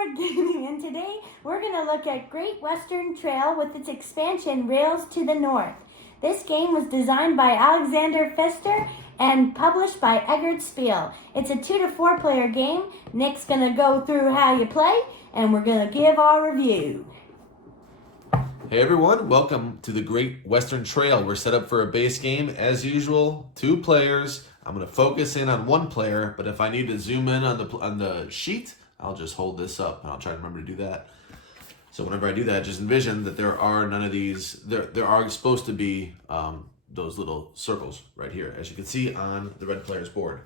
Board Gaming, and today we're going to look at Great Western Trail with its expansion, Rails to the North. This game was designed by Alexander Pfister and published by Eggert Spiel. It's a 2 to 4 player game. Nick's going to go through how you play, and we're going to give our review. Hey everyone, welcome to the Great Western Trail. We're set up for a base game as usual, 2 players. I'm going to focus in on 1 player, but if I need to zoom in on the sheet, I'll just hold this up and I'll try to remember to do that. So whenever I do that, just envision that there are none of these. There are supposed to be those little circles right here, as you can see on the red player's board.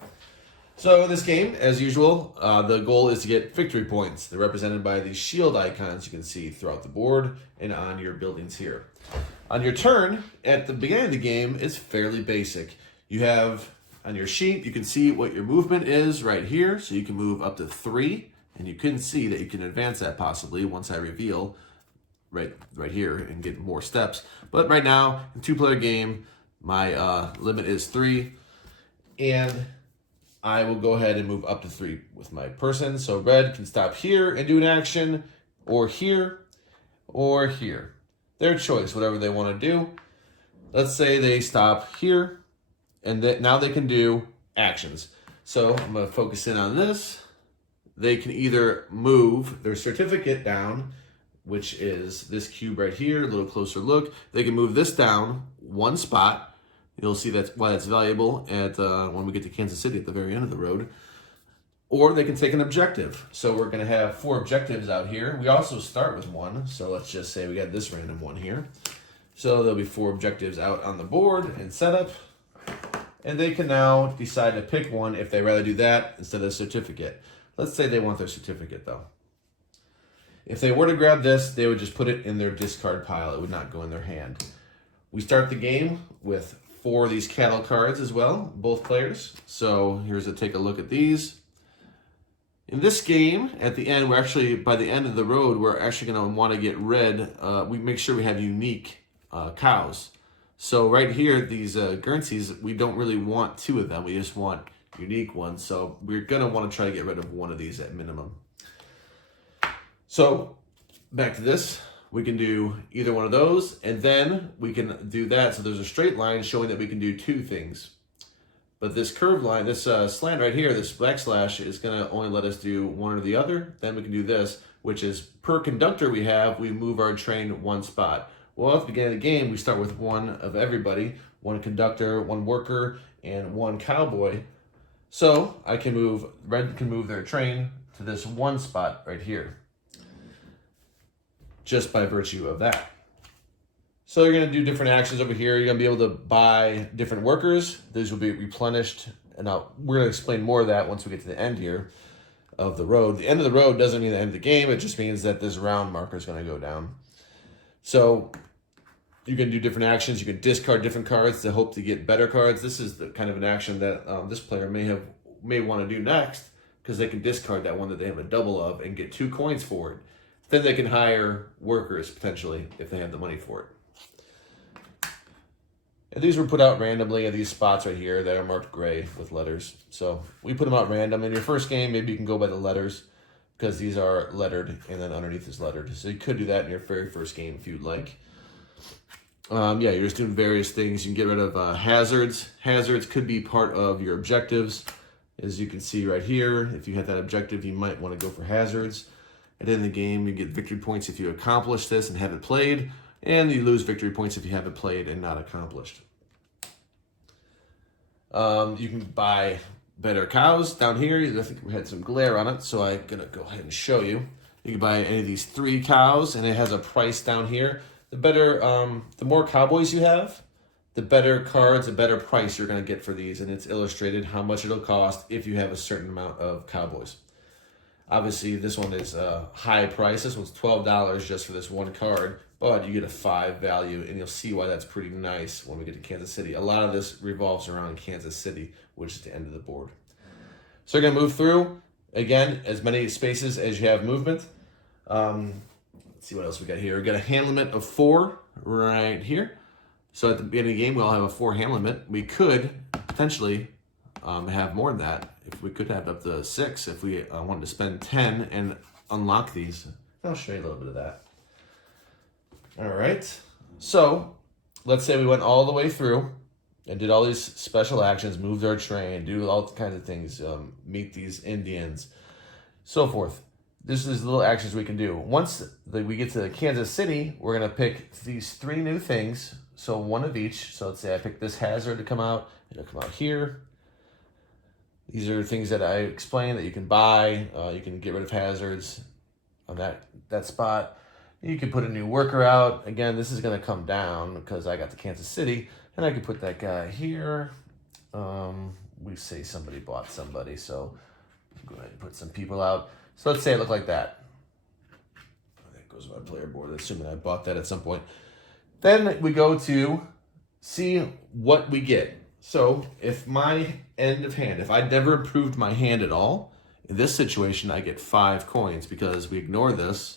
So in this game, as usual, the goal is to get victory points. They're represented by these shield icons you can see throughout the board and on your buildings here. On your turn, at the beginning of the game, it's fairly basic. You have, on your sheet, you can see what your movement is right here. So you can move up to 3, and you can see that you can advance that possibly once I reveal right here and get more steps. But right now, in 2-player game, my limit is 3, and I will go ahead and move up to 3 with my person. So red can stop here and do an action, or here, or here. Their choice, whatever they want to do. Let's say they stop here, and now they can do actions. So I'm going to focus in on this. They can either move their certificate down, which is this cube right here, a little closer look. They can move this down 1 spot. You'll see that's why that's valuable at when we get to Kansas City at the very end of the road. Or they can take an objective. So we're going to have 4 objectives out here. We also start with 1. So let's just say we got this random one here. So there'll be 4 objectives out on the board and setup. And they can now decide to pick one if they rather do that instead of a certificate. Let's say they want their certificate though. If they were to grab this, they would just put it in their discard pile. It would not go in their hand. We start the game with 4 of these cattle cards as well, both players. So here's take a look at these. In this game, at the end, by the end of the road, we're actually going to want to get rid. We make sure we have unique cows. So right here, these Guernseys, we don't really want 2 of them. We just want unique ones. So we're going to want to try to get rid of 1 of these at minimum. So back to this. We can do either one of those, and then we can do that. So there's a straight line showing that we can do 2 things. But this curved line, this slant right here, this backslash, is going to only let us do 1 or the other. Then we can do this, which is per conductor we move our train 1 spot. Well, at the beginning of the game, we start with 1 of everybody, 1 conductor, 1 worker, and 1 cowboy. So red can move their train to this 1 spot right here, just by virtue of that. So you're going to do different actions over here. You're going to be able to buy different workers. These will be replenished. And now we're going to explain more of that once we get to the end here of the road. The end of the road doesn't mean the end of the game. It just means that this round marker is going to go down. So you can do different actions. You can discard different cards to hope to get better cards. This is the kind of an action that this player may want to do next, because they can discard that one that they have a double of and get 2 coins for it. Then they can hire workers, potentially, if they have the money for it. And these were put out randomly at these spots right here that are marked gray with letters. So we put them out random. In your first game, maybe you can go by the letters, because these are lettered, and then underneath is lettered. So you could do that in your very first game if you'd like. Yeah, you're just doing various things. You can get rid of hazards. Hazards could be part of your objectives. As you can see right here, if you had that objective, you might want to go for hazards. At the end of the game, you get victory points if you accomplish this and haven't played, and you lose victory points if you haven't played and not accomplished. You can buy better cows down here. I think we had some glare on it, so I'm going to go ahead and show you. You can buy any of these 3 cows, and it has a price down here. The more cowboys you have, the better cards, the better price you're going to get for these, and it's illustrated how much it'll cost if you have a certain amount of cowboys. Obviously, this one is a high price. This one's $12 just for this 1 card, but you get a 5 value, and you'll see why that's pretty nice when we get to Kansas City. A lot of this revolves around Kansas City, which is the end of the board. So you're going to move through, again, as many spaces as you have movement. Let's see what else we got here. We got a hand limit of 4 right here. So at the beginning of the game, we all have a 4 hand limit. We could potentially have more than that. If we could have up to 6 if we wanted to spend 10 and unlock these. I'll show you a little bit of that. All right. So let's say we went all the way through and did all these special actions, moved our train, do all kinds of things, meet these Indians, so forth. This is little actions we can do. Once we get to Kansas City, we're going to pick these 3 new things, so one of each. So let's say I pick this hazard to come out, it'll come out here. These are things that I explained that you can buy. You can get rid of hazards on that spot. You can put a new worker out. Again, this is going to come down because I got to Kansas City, and I can put that guy here. We say somebody bought somebody, so go ahead and put some people out. So let's say it looked like that. That goes to my player board, assuming I bought that at some point. Then we go to see what we get. So if my end of hand, if I'd never improved my hand at all, in this situation, I get 5 coins because we ignore this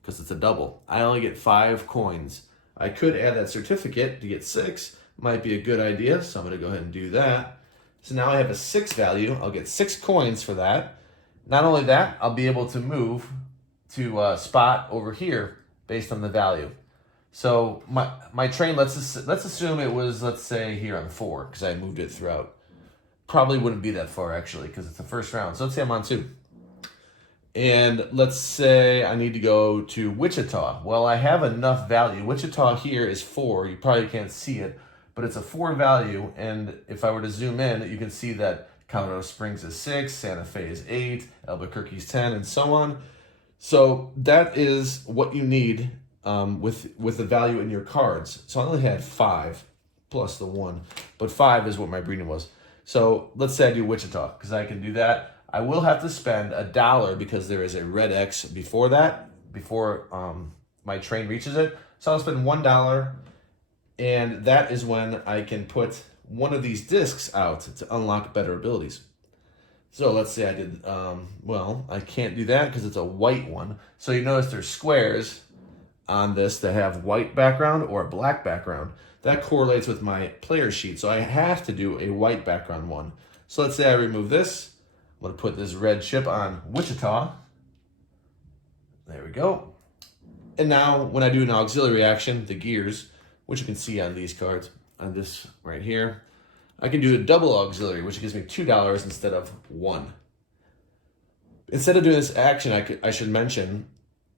because it's a double. I only get 5 coins. I could add that certificate to get 6. Might be a good idea, so I'm going to go ahead and do that. So now I have a 6 value. I'll get 6 coins for that. Not only that, I'll be able to move to a spot over here based on the value. So my train, let's assume it was, let's say, here on 4, because I moved it throughout. Probably wouldn't be that far, actually, because it's the first round. So let's say I'm on 2. And let's say I need to go to Wichita. Well, I have enough value. Wichita here is 4. You probably can't see it, but it's a 4 value. And if I were to zoom in, you can see that Colorado Springs is 6, Santa Fe is 8, Albuquerque's 10, and so on. So that is what you need with the value in your cards. So I only had 5 plus the 1, but 5 is what my breeding was. So let's say I do Wichita, because I can do that. I will have to spend $1 because there is a red X before that, before my train reaches it. So I'll spend $1, and that is when I can put one of these discs out to unlock better abilities. So let's say I did, well, I can't do that because it's a white one. So you notice there's squares on this that have white background or a black background. That correlates with my player sheet. So I have to do a white background one. So let's say I remove this. I'm going to put this red chip on Wichita. There we go. And now when I do an auxiliary action, the gears, which you can see on these cards, on this right here, I can do a double auxiliary, which gives me $2 instead of 1. Instead of doing this action, I should mention,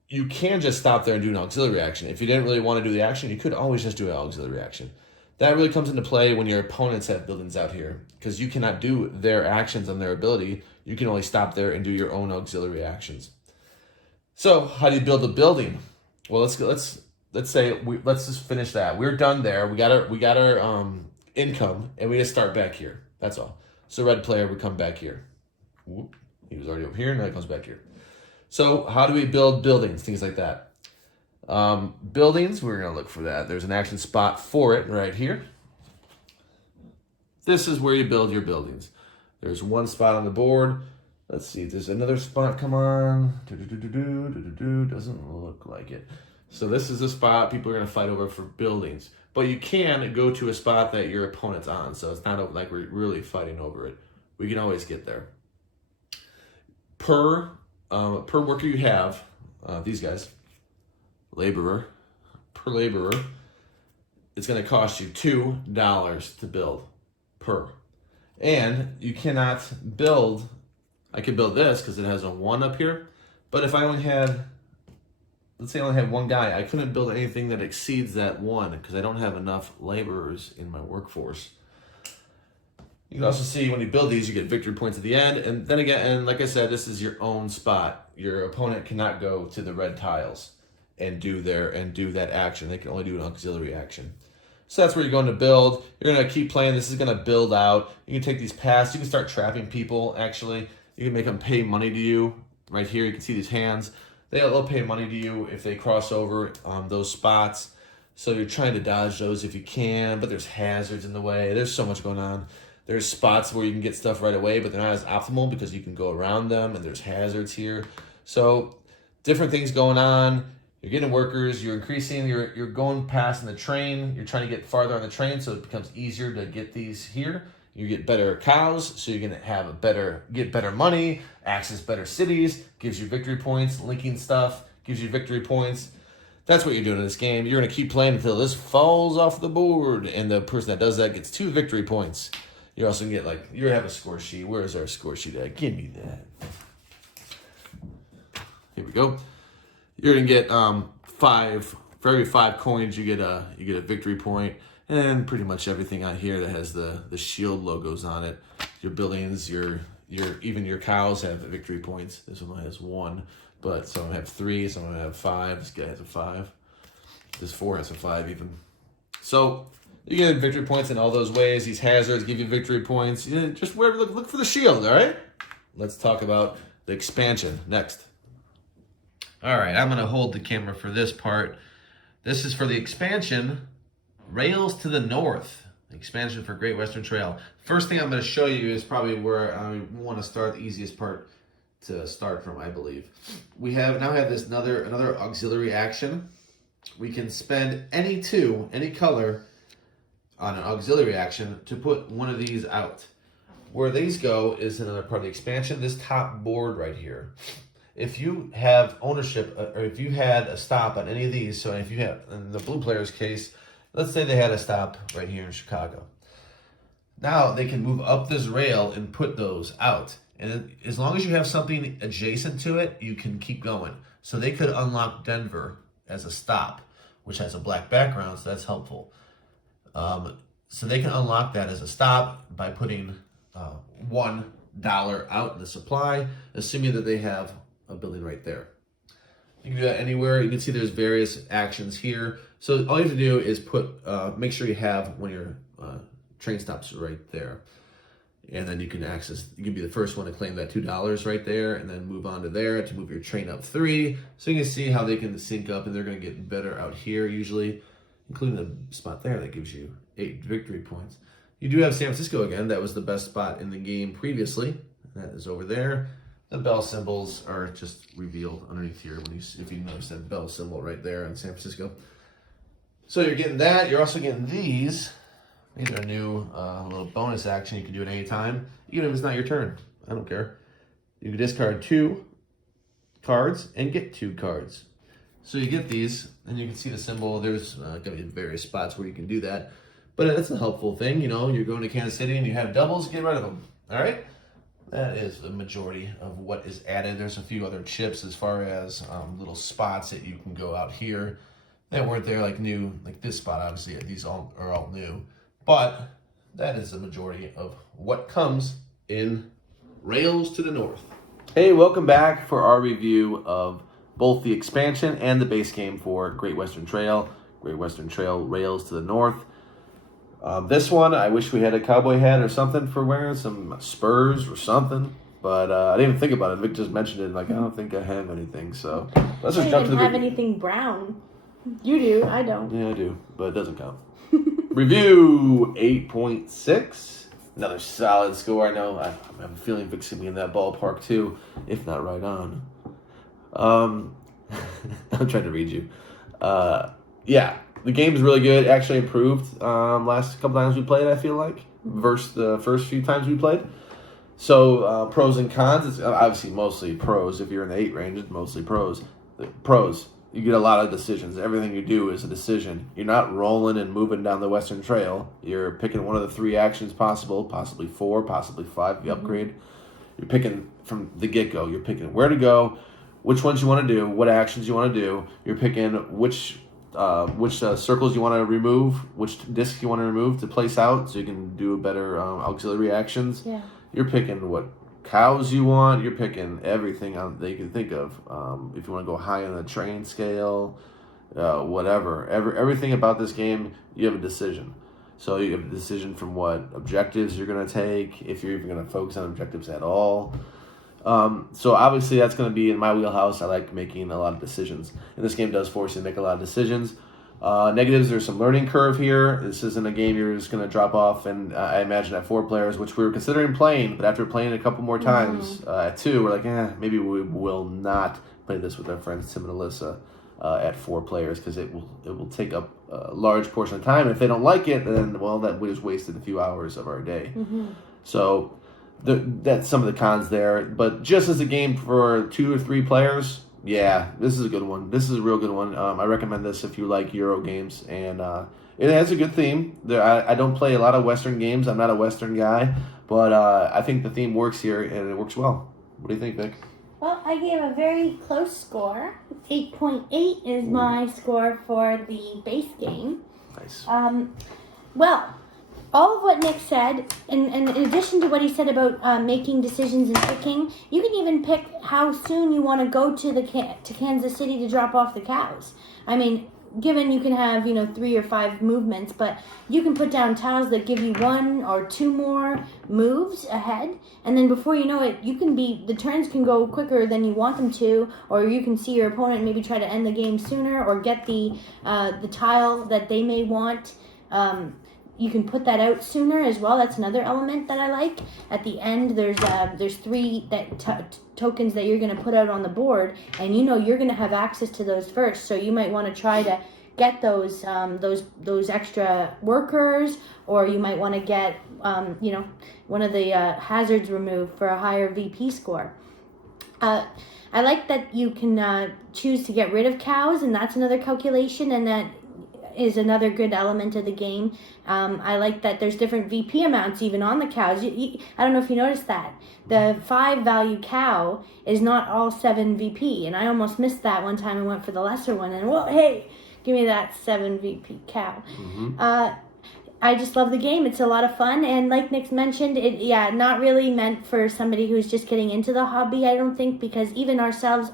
you can just stop there and do an auxiliary action. If you didn't really want to do the action, you could always just do an auxiliary action. That really comes into play when your opponents have buildings out here, because you cannot do their actions on their ability. You can only stop there and do your own auxiliary actions. So how do you build a building? Well, let's just finish that. We're done there. We got our income, and we just start back here. That's all. So red player would come back here. Whoop, he was already over here, now he comes back here. So how do we build buildings? Things like that. Buildings, we're going to look for that. There's an action spot for it right here. This is where you build your buildings. There's one spot on the board. Let's see, there's another spot, come on. Doesn't look like it. So this is a spot people are going to fight over for buildings. But you can go to a spot that your opponent's on, so it's not like we're really fighting over it. We can always get there. Per worker you have, these guys, per laborer, it's going to cost you $2 to build per. And you cannot build, I could build this because it has a 1 up here, but if I only had, let's say I only had 1 guy, I couldn't build anything that exceeds that 1 because I don't have enough laborers in my workforce. You can also see when you build these, you get victory points at the end. And then again, and like I said, this is your own spot. Your opponent cannot go to the red tiles and do that action. They can only do an auxiliary action. So that's where you're going to build. You're going to keep playing. This is going to build out. You can take these paths. You can start trapping people, actually. You can make them pay money to you. Right here, you can see these hands. They'll pay money to you if they cross over those spots. So you're trying to dodge those if you can, but there's hazards in the way. There's so much going on. There's spots where you can get stuff right away, but they're not as optimal because you can go around them, and there's hazards here. So different things going on. You're getting workers, you're increasing, you're going past in the train, you're trying to get farther on the train so it becomes easier to get these here. You get better cows, so you're gonna get better money, access better cities, gives you victory points, linking stuff, gives you victory points. That's what you're doing in this game. You're gonna keep playing until this falls off the board, and the person that does that gets 2 victory points. You're also gonna get you have a score sheet. Where's our score sheet at? Give me that. Here we go. You're gonna get 5 for every 5 coins. You get a victory point, and pretty much everything on here that has the shield logos on it. Your buildings, even your cows have victory points. This one has 1, but some of them have 3, some of them have 5. This guy has a 5. This 4 has a 5 even. So you get victory points in all those ways. These hazards give you victory points. Just wherever look for the shield. All right. Let's talk about the expansion next. All right, I'm going to hold the camera for this part. This is for the expansion, Rails to the North. The expansion for Great Western Trail. First thing I'm going to show you is probably where I want to start, the easiest part to start from, I believe. We now have this another auxiliary action. We can spend any color on an auxiliary action to put one of these out. Where these go is another part of the expansion, this top board right here. If you have ownership, or if you had a stop on any of these, so if you have, in the blue player's case, let's say they had a stop right here in Chicago. Now they can move up this rail and put those out. And as long as you have something adjacent to it, you can keep going. So they could unlock Denver as a stop, which has a black background, so that's helpful. So they can unlock that as a stop by putting $1 out in the supply, assuming that they have a building right there. You can do that anywhere. You can see there's various actions here. So all you have to do is make sure you have one of your train stops right there. And then you can be the first one to claim that $2 right there, and then move on to there to move your train up 3. So you can see how they can sync up, and they're going to get better out here usually, including the spot there that gives you 8 victory points. You do have San Francisco again. That was the best spot in the game previously. That is over there. The bell symbols are just revealed underneath here if you notice that bell symbol right there in San Francisco. So you're getting that. You're also getting these. These are a new little bonus action. You can do it anytime, even if it's not your turn. I don't care. You can discard 2 cards and get 2 cards. So you get these, and you can see the symbol. There's going to be various spots where you can do that. But that's a helpful thing. You're going to Kansas City and you have doubles, get rid of them. All right? That is the majority of what is added. There's a few other chips as far as little spots that you can go out here that weren't there, like this spot, obviously. These are all new. But that is the majority of what comes in Rails to the North. Hey, welcome back for our review of both the expansion and the base game for Great Western Trail Rails to the North. This one, I wish we had a cowboy hat or something for wearing, some spurs or something. But I didn't even think about it. Vic just mentioned it, I don't think I have anything. So let's just jump to the have anything brown. You do, I don't. Yeah, I do, but it doesn't count. Review 8.6. Another solid score. I know. I have a feeling Vic's going to be in that ballpark too, if not right on. I'm trying to read you. Yeah, the game is really good. Actually improved last couple times we played, I feel like, versus the first few times we played. So pros and cons. It's obviously mostly pros. If you're in the 8 range, it's mostly pros. Pros. You get a lot of decisions. Everything you do is a decision. You're not rolling and moving down the Western Trail. You're picking one of the 3 actions possible, possibly 4, possibly 5 if you upgrade. You're picking from the get-go. You're picking where to go, which ones you want to do, what actions you want to do. You're picking which circles you want to remove, which discs you want to remove to place out so you can do better auxiliary actions. Yeah. You're picking what cows you want. You're picking everything that you can think of. If you want to go high on the train scale, whatever. Everything about this game, you have a decision. So you have a decision from what objectives you're going to take, if you're even going to focus on objectives at all. So obviously that's going to be in my wheelhouse. I like making a lot of decisions. And this game does force you to make a lot of decisions. Negatives, there's some learning curve here. This isn't a game you're just going to drop off, and I imagine at 4 players, which we were considering playing, but after playing it a couple more times at 2, we're like, maybe we will not play this with our friends Tim and Alyssa at 4 players, because it will take up a large portion of time. If they don't like it, then well, that we just wasted a few hours of our day. So that's some of the cons there. But just as a game for 2 or 3 players, yeah, this is a good one. This is a real good one. I recommend this if you like Euro games, and it has a good theme. I don't play a lot of Western games. I'm not a Western guy, but I think the theme works here, and it works well. What do you think, Vic? Well, I gave a very close score. 8.8 is my score for the base game. Nice. Well, all of what Nick said, and in addition to what he said about making decisions and picking, you can even pick how soon you want to go to Kansas City to drop off the cows. I mean, given you can have 3 or 5 movements, but you can put down tiles that give you 1 or 2 more moves ahead, and then before you know it, the turns can go quicker than you want them to, or you can see your opponent maybe try to end the game sooner or get the tile that they may want. You can put that out sooner as well. That's another element that I like. At the end, there's 3 tokens that you're going to put out on the board, and you're going to have access to those first. So you might want to try to get those extra workers, or you might want to get one of the hazards removed for a higher VP score. I like that you can choose to get rid of cows, and that's another calculation, and that is another good element of the game. I like that there's different VP amounts even on the cows. I don't know if you noticed that. The 5 value cow is not all 7 VP, and I almost missed that one time. I went for the lesser one, and hey, give me that 7 VP cow. I just love the game. It's a lot of fun, and like Nick mentioned, not really meant for somebody who's just getting into the hobby, I don't think, because even ourselves,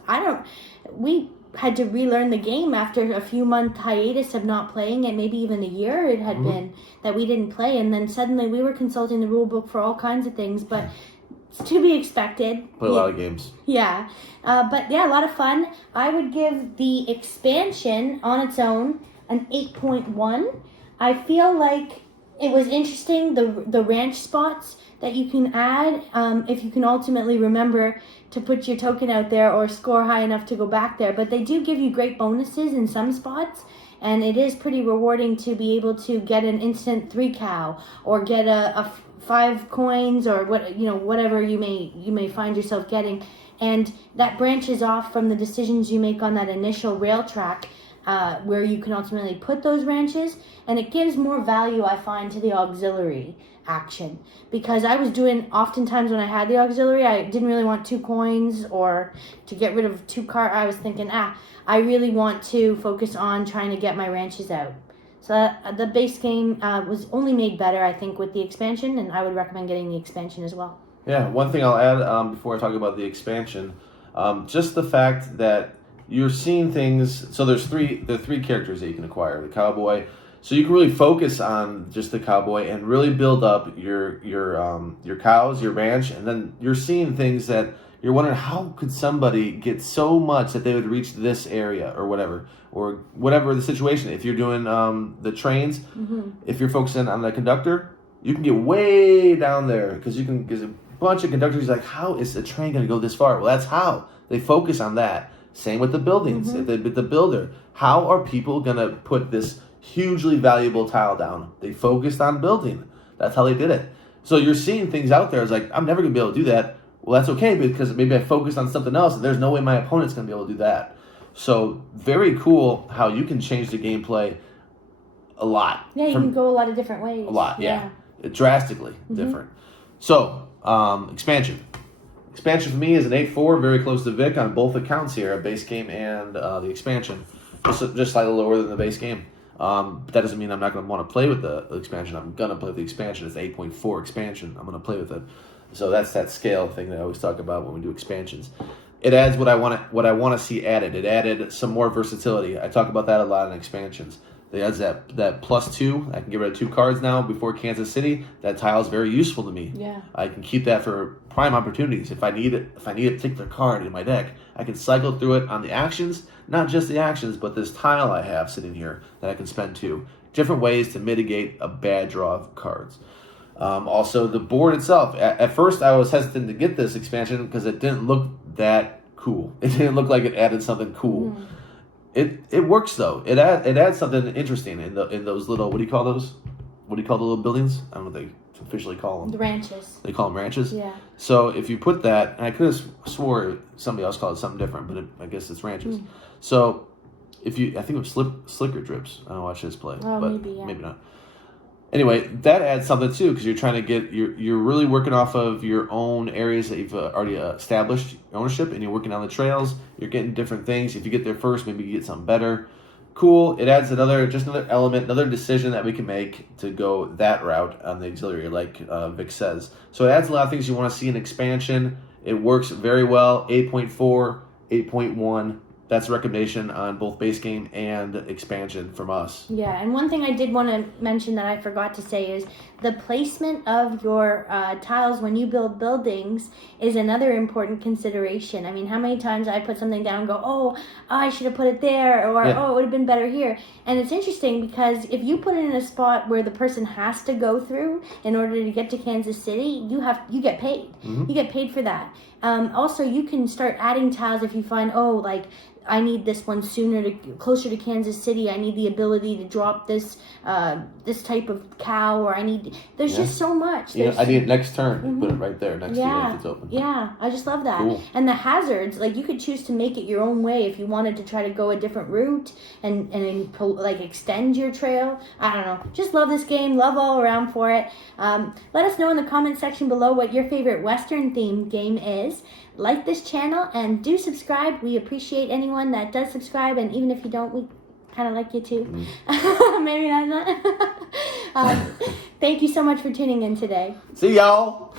we had to relearn the game after a few month hiatus of not playing it, maybe even a year it had been that we didn't play, and then suddenly we were consulting the rule book for all kinds of things, but it's to be expected. Play a lot of games. Yeah. But yeah, a lot of fun. I would give the expansion on its own an 8.1. I feel like it was interesting, the ranch spots that you can add, if you can ultimately remember to put your token out there or score high enough to go back there. But they do give you great bonuses in some spots, and it is pretty rewarding to be able to get an instant 3 cow or get a 5 coins or whatever you may find yourself getting. And that branches off from the decisions you make on that initial rail track, where you can ultimately put those ranches, and it gives more value, I find, to the auxiliary action, because I was doing, oftentimes when I had the auxiliary, I didn't really want 2 coins or to get rid of 2 cards. I was thinking, I really want to focus on trying to get my ranches out. So the base game was only made better, I think, with the expansion, and I would recommend getting the expansion as well. Yeah, one thing I'll add before I talk about the expansion, just the fact that you're seeing things. So there are 3 characters that you can acquire. The cowboy. So you can really focus on just the cowboy and really build up your cows, your ranch, and then you're seeing things that you're wondering, how could somebody get so much that they would reach this area or whatever the situation. If you're doing the trains, if you're focusing on the conductor, you can get way down there because there's a bunch of conductors. Like, how is a train going to go this far? Well, that's how they focus on that. Same with the buildings. With the builder, how are people going to put this hugely valuable tile down? They focused on building. That's how they did it. So you're seeing things out there. It's like, I'm never going to be able to do that. Well, that's okay, because maybe I focused on something else, and there's no way my opponent's going to be able to do that. So very cool how you can change the gameplay a lot. Yeah, you can go a lot of different ways. A lot, yeah. Drastically different. So, expansion. Expansion for me is an 8.4, very close to Vic on both accounts here, a base game and the expansion. Just slightly lower than the base game. But that doesn't mean I'm not going to want to play with the expansion. I'm going to play with the expansion. It's 8.4 expansion. I'm going to play with it. So that's that scale thing that I always talk about when we do expansions. It adds what I want to see added. It added some more versatility. I talk about that a lot in expansions. It adds that +2. I can get rid of 2 cards now before Kansas City. That tile is very useful to me. Yeah. I can keep that for prime opportunities. If I need a particular card in my deck, I can cycle through it on the actions, not just the actions, but this tile I have sitting here that I can spend 2. Different ways to mitigate a bad draw of cards. Also, the board itself. At first, I was hesitant to get this expansion because it didn't look that cool. It didn't look like it added something cool. It works though. It adds something interesting in those little, what do you call those? What do you call the little buildings? I don't know what they officially call them. The ranches. They call them ranches? Yeah. So if you put that, and I could have swore somebody else called it something different, but I guess it's ranches. So I think it was Slicker Drips. I don't watch his play. Oh, but maybe, yeah. Maybe not. Anyway, that adds something too, because you're trying to get, you're really working off of your own areas that you've already established ownership, and you're working on the trails. You're getting different things. If you get there first, maybe you get something better. Cool. It adds another element, another decision that we can make to go that route on the auxiliary, like Vic says. So it adds a lot of things you want to see in expansion. It works very well. 8.4, 8.1. That's a recommendation on both base game and expansion from us. Yeah, and one thing I did want to mention that I forgot to say is the placement of your tiles when you build buildings is another important consideration. I mean, how many times I put something down and go, oh, I should have put it there, or oh, it would have been better here. And it's interesting because if you put it in a spot where the person has to go through in order to get to Kansas City, you get paid. You get paid for that. Also, you can start adding tiles if you find, like, I need this one closer to Kansas City. I need the ability to drop this this type of cow, or there's just so much. I need it next turn. Put it right there next to you if it's open. Yeah, I just love that. Cool. And the hazards, like you could choose to make it your own way if you wanted to try to go a different route and like extend your trail. I don't know. Just love this game. Love all around for it. Let us know in the comment section below what your favorite Western themed game is. Like this channel and do subscribe. We appreciate anyone that does subscribe, and even if you don't, we kind of like you too. Maybe not. Thank you so much for tuning in today. See y'all.